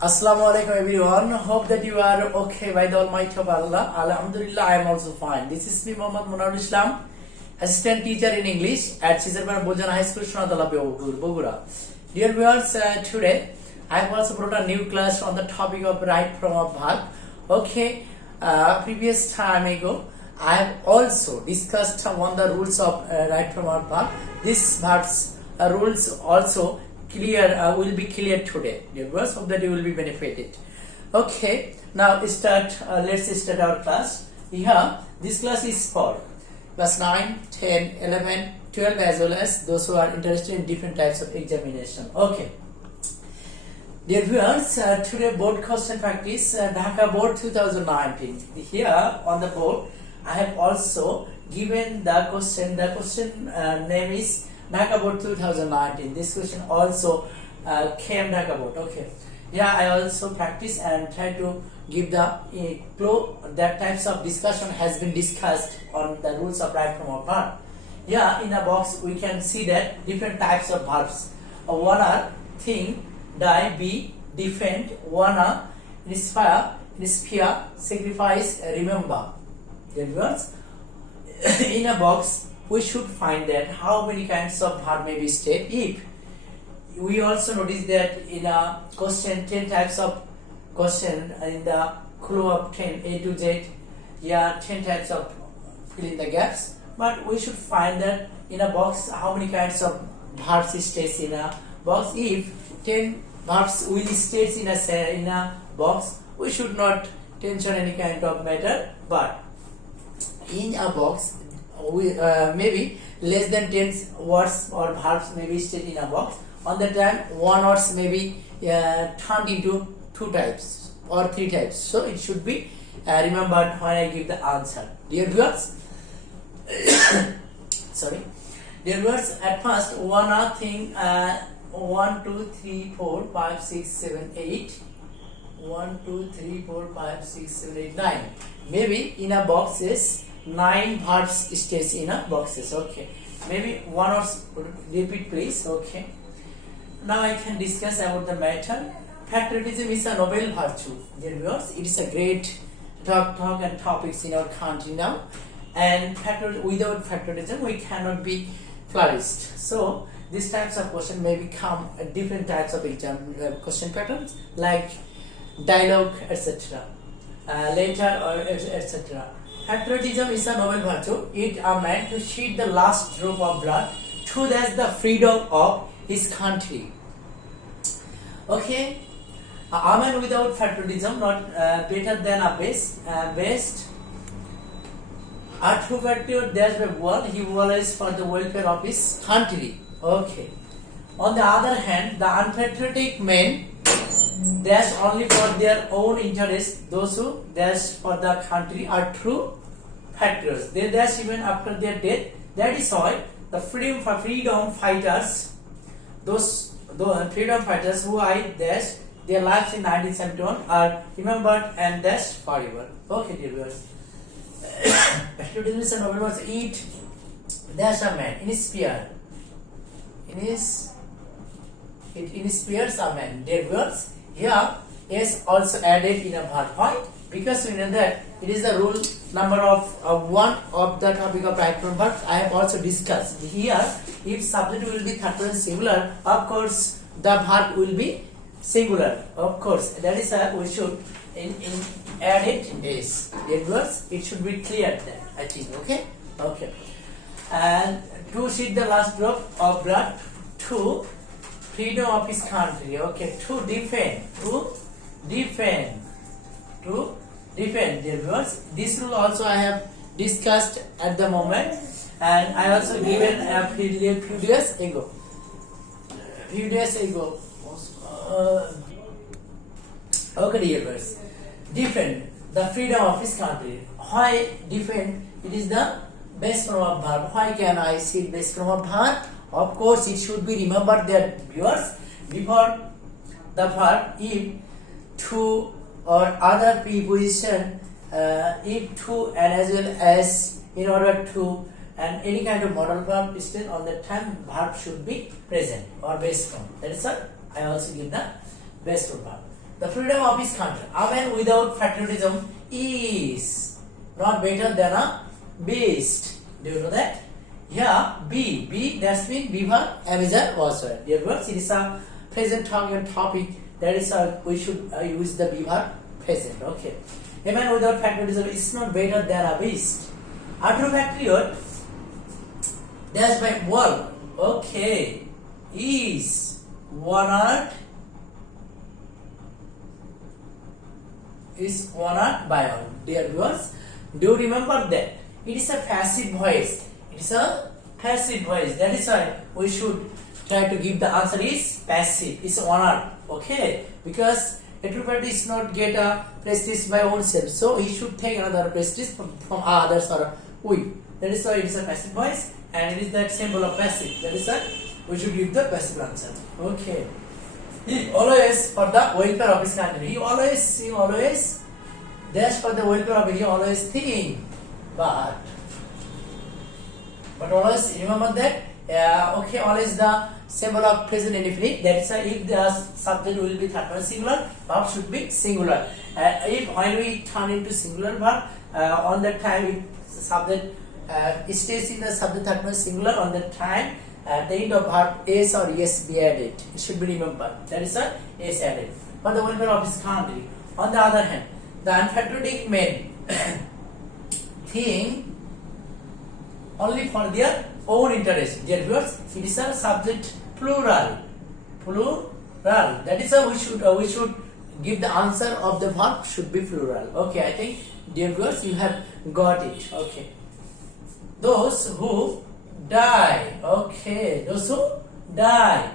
Assalamu alaikum everyone. Hope that you are okay by the Almighty of Allah. Alhamdulillah, I am also fine. This is me, Muhammad Munarul Islam, assistant teacher in English at Cesar Bojan High School, Shonatala, Bogura. Dear viewers, today I have also brought a new class on the topic of right from a verb. Okay, previous time ago, I have also discussed on the rules of right from a verb. These verbs rules also will be clear today. Dear viewers, hope that you will be benefited. Okay, now let's start our class. Here, this class is for class 9, 10, 11, 12 as well as those who are interested in different types of examination. Okay. Dear viewers, today board question practice Dhaka Board 2019. Here on the board, I have also given the question. The question name is Dhaka Board 2019. This question also came Dhaka Board. Okay. Yeah, I also practice and try to give the clue that types of discussion has been discussed on the rules of right from a verb. Yeah, in a box we can see that different types of verbs. One are think, die, be, defend, wanna, inspire, sacrifice, remember. Then words. In a box we should find that how many kinds of verb may be stated. If we also notice that in a question 10 types of question in the clue of 10 A to Z, yeah, 10 types of fill in the gaps, but we should find that in a box how many kinds of verbs states in a box. If 10 verbs will states in a box, we should not tension any kind of matter, but in a box we maybe less than 10 words or verbs may be stated in a box. On the time one words may be turned into 2 types or 3 types, so it should be remembered when I give the answer. Dear viewers, sorry, dear viewers, at first one thing 1 2 3 4 5 6 7 8 1 2 3 4 5 6 7 8 9. Maybe in a boxes 9 verbs stays in a boxes. Okay, maybe one or repeat please. Okay, now I can discuss about the matter. Patriotism is a noble virtue. Dear viewers, it is a great talk and topics in our country now, and without patriotism we cannot be flourished. So these types of question may become different types of exam question patterns like dialogue, etc. Later or etc. Patriotism is a noble virtue. It a man to shed the last drop of blood to the freedom of his country. Okay, a man without patriotism not better than a best. A true patriot dash the world, he always for the welfare of his country. Okay. On the other hand, the unpatriotic men dash only for their own interest. Those who dash for the country are true patriots. They dash even after their death. That is why the freedom fighters, those freedom fighters who I dash their lives in 1971 are remembered and dashed forever. Okay, dear viewers. Patriotism is a noble was eat dash a man in his spear. It inspires a man. Dear viewers, here is also added in a verb. Why? Because we know that it is the rule number of 1 of the topic of right from verbs. I have also discussed here. If subject will be third person singular, of course the verb will be singular. Of course, that is we should add it is. Dear viewers, it should be clear then, I think. Okay. Okay. And to shed the last drop of blood to freedom of his country. Okay, to defend, dear viewers. This rule also I have discussed at the moment, and I also given a few days ago. Okay, dear viewers, defend the freedom of his country. Why defend? It is the best form of verb. Why can I say best form of verb? Of course, it should be remembered that viewers before the verb if to or other preposition if to and as well as in order to and any kind of modal verb still on the time verb should be present or base form. That is why I also give the base form verb. the freedom of his country. A man without patriotism is not better than a beast. Do you know that? Yeah, B that's mean beaver, Amazon also. Dear viewers, it is a present topic. That is we should use the beaver present. Okay. A man without patriotism is not better than a beast. A true patriot, that's by word. Okay, is honored by all. Dear viewers, do you remember that? It is a passive voice. It is a passive voice. That is why we should try to give the answer is passive. It's honored. Okay, because a true patriot is not get a prestige by oneself, so he should take another prestige from others or we. That is why it is a passive voice, and it is that symbol of passive. That is why we should give the passive answer. Okay. He always for the welfare of his country. He always dash for the welfare of he always think, but always remember that. Okay, always the symbol of present indefinite. That is why if the subject will be third person singular, verb should be singular. If when we turn into singular verb, on that time if subject it stays in the subject third person singular, on that time at the end of verb s or yes be added. It should be remembered. That is why s added for the welfare of his country. On the other hand, the unpatriotic men think only for their own interest. Dear viewers, it is a subject plural. That is why we should give the answer of the verb should be plural. Okay, I think dear viewers you have got it. Okay, those who die. Okay, those who die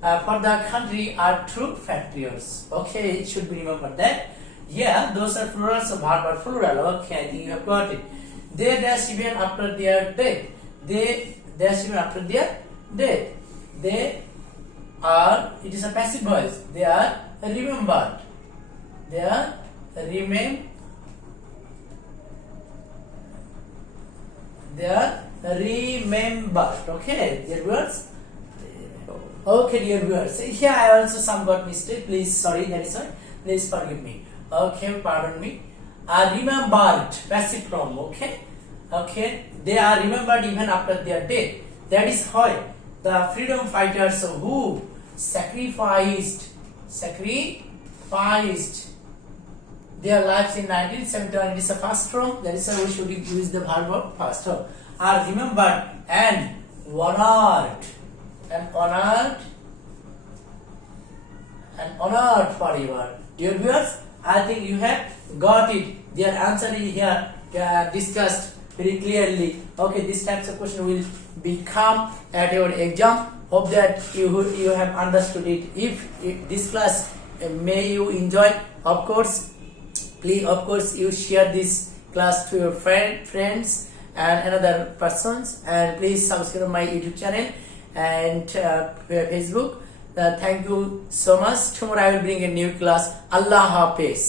for the country are true patriots. Okay, it should be remembered that. Yeah, those are plural, so verb are plural. Okay, I think you have got it. They dash even after their death. They dash even after their death. They are, it is a passive voice. They are remembered. They are remembered. Okay, dear viewers. Okay, dear viewers. Here I also some got mistake. Please, sorry, that is why. Please forgive me. Okay, pardon me. Are remembered, passive form. Okay, they are remembered even after their death. That is why the freedom fighters who sacrificed their lives in 1971, it is a past form. That is why we should use the verb of past form. Are remembered and honored forever. Dear viewers, I think you have got it. Their answer is here discussed very clearly. Okay, these types of question will become at your exam. Hope that you have understood it. If this class may you enjoy, of course, please, of course, you share this class to your friends and another persons, and please subscribe my YouTube channel and Facebook. Thank you so much. Tomorrow I will bring a new class. Allah Hafiz.